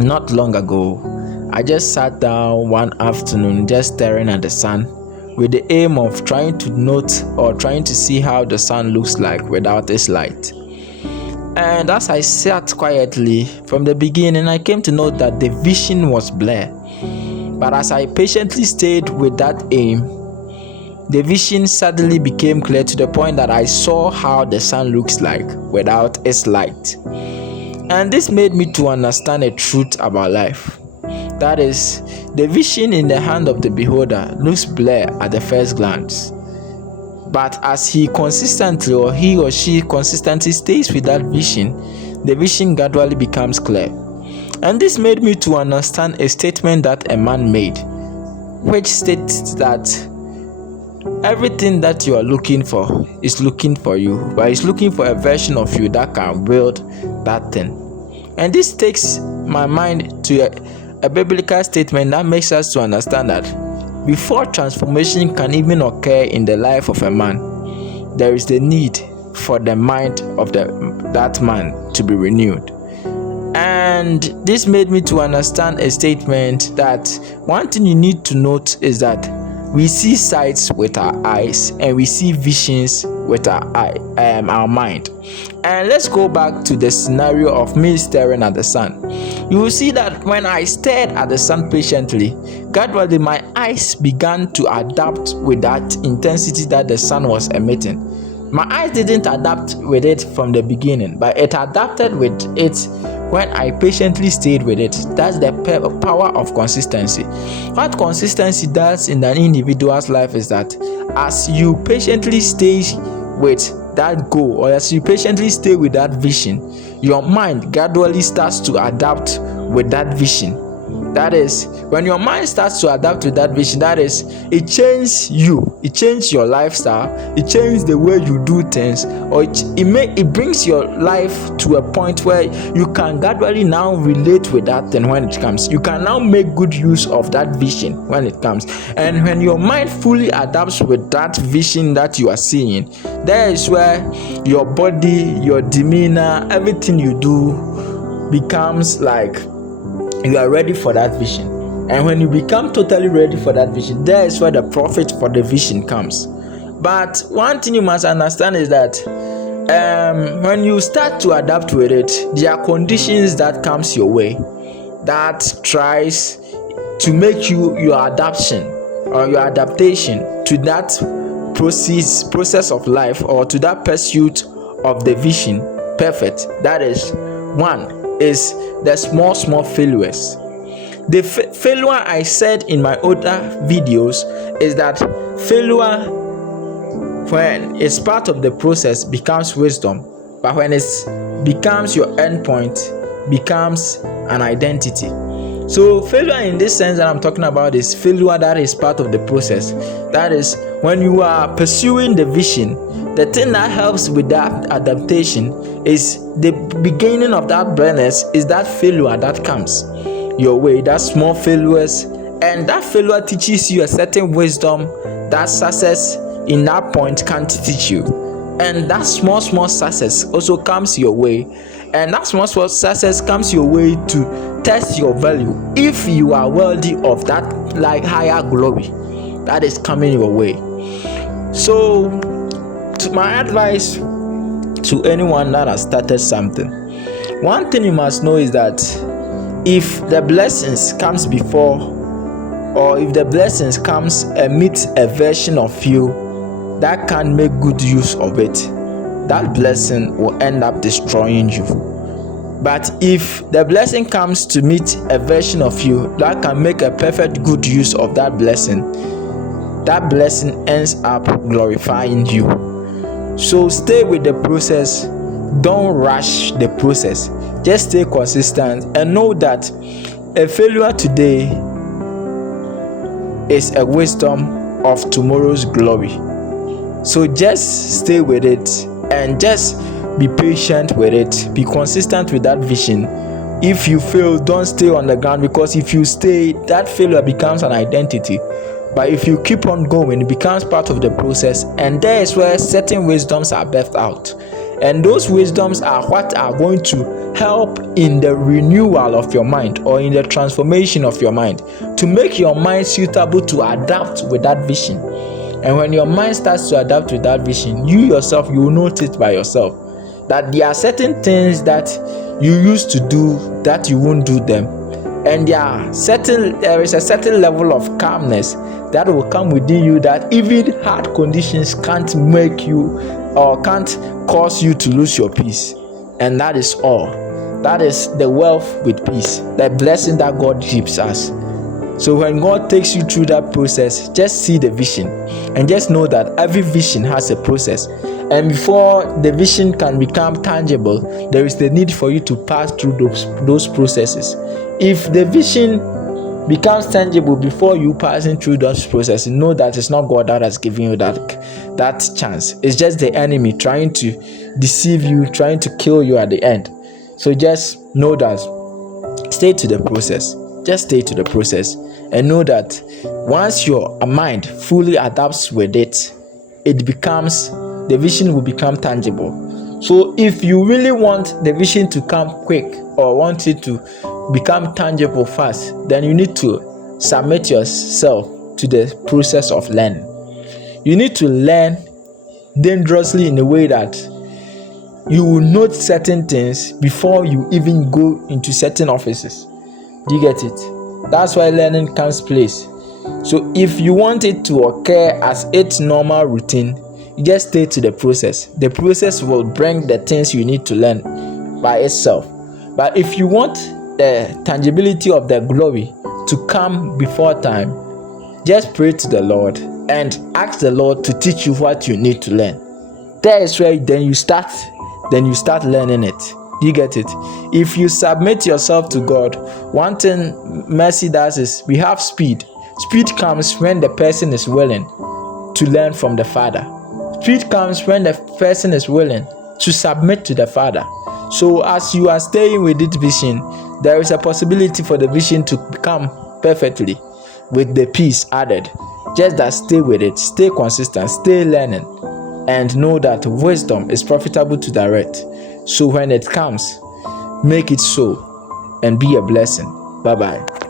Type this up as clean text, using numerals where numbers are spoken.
Not long ago, I just sat down one afternoon just staring at the sun with the aim of trying to note or trying to see how the sun looks like without its light. And as I sat quietly from the beginning, I came to note that the vision was blurred. But as I patiently stayed with that aim, the vision suddenly became clear to the point that I saw how the sun looks like without its light. And this made me to understand a truth about life. That is, the vision in the hand of the beholder looks blurred at the first glance. But as he or she consistently stays with that vision, the vision gradually becomes clear. And this made me to understand a statement that a man made, which states that everything that you are looking for is looking for you, but it's looking for a version of you that can build that thing. And this takes my mind to a biblical statement that makes us to understand that before transformation can even occur in the life of a man, there is the need for the mind of that man to be renewed. And this made me to understand a statement that one thing you need to note is that we see sights with our eyes and we see visions with our mind. And let's go back to the scenario of me staring at the sun. You will see that when I stared at the sun patiently, gradually my eyes began to adapt with that intensity that the sun was emitting. My eyes didn't adapt with it from the beginning, but it adapted with it when I patiently stayed with it. That's the power of consistency. What consistency does in an individual's life is that as you patiently stay with that goal, or as you patiently stay with that vision, your mind gradually starts to adapt with that vision. That is, when your mind starts to adapt to that vision, that is, it changes you, it changes your lifestyle, it changes the way you do things, or it brings your life to a point where you can gradually now relate with that thing when it comes. You can now make good use of that vision when it comes. And when your mind fully adapts with that vision that you are seeing, there is where your body, your demeanor, everything you do becomes like you are ready for that vision. And when you become totally ready for that vision, there is where the profit for the vision comes. But one thing you must understand is that when you start to adapt with it, there are conditions that comes your way that tries to make your adaptation to that process of life, or to that pursuit of the vision perfect. That is, one is the small failures. The failure I said in my other videos is that failure, when it's part of the process, becomes wisdom, but when it becomes your endpoint, becomes an identity. So failure in this sense that I'm talking about is failure that is part of the process. That is, when you are pursuing the vision, the thing that helps with that adaptation is the beginning of that blindness is that failure that comes your way, that small failures, and that failure teaches you a certain wisdom that success in that point can't teach you. And that small success also comes your way, and that small success comes your way to test your value, if you are worthy of that like higher glory that is coming your way. So my advice to anyone that has started something, one thing you must know is that if the blessings comes before, or if the blessings comes amidst a version of you that can't make good use of it, that blessing will end up destroying you. But if the blessing comes to meet a version of you that can make a perfect good use of that blessing ends up glorifying you. So stay with the process, don't rush the process, just stay consistent, and know that a failure today is a wisdom of tomorrow's glory. So just stay with it and just be patient with it, be consistent with that vision. If you fail, don't stay on the ground, because if you stay, that failure becomes an identity. But if you keep on going, it becomes part of the process, and there is where certain wisdoms are birthed out. And those wisdoms are what are going to help in the renewal of your mind, or in the transformation of your mind, to make your mind suitable to adapt with that vision. And when your mind starts to adapt with that vision, you yourself, you will notice by yourself that there are certain things that you used to do that you won't do them. And there is a certain level of calmness that will come within you, that even hard conditions can't make you, or can't cause you to lose your peace. And that is all. That is the wealth with peace, the blessing that God gives us. So when God takes you through that process, just see the vision, and just know that every vision has a process. And before the vision can become tangible, there is the need for you to pass through those processes. If the vision becomes tangible before you passing through those processes, know that it's not God that has given you that chance. It's just the enemy trying to deceive you, trying to kill you at the end. So just know that, stay to the process. Just stay to the process, and know that once your mind fully adapts with it, the vision will become tangible. So if you really want the vision to come quick, or want it to become tangible fast, then you need to submit yourself to the process of learning. You need to learn dangerously, in a way that you will note certain things before you even go into certain offices. Do you get it? That's why learning comes place. So if you want it to occur as its normal routine, you just stay to the process. The process will bring the things you need to learn by itself. But if you want the tangibility of the glory to come before time, just pray to the Lord and ask the Lord to teach you what you need to learn. That is where then you start learning it. You get it? If you submit yourself to God, one thing mercy does is we have speed. Speed comes when the person is willing to learn from the Father. Speed comes when the person is willing to submit to the Father. So as you are staying with this vision, there is a possibility for the vision to become perfectly with the peace added. Just that, stay with it, stay consistent, stay learning, and know that wisdom is profitable to direct. So when it comes, make it so and be a blessing. Bye-bye.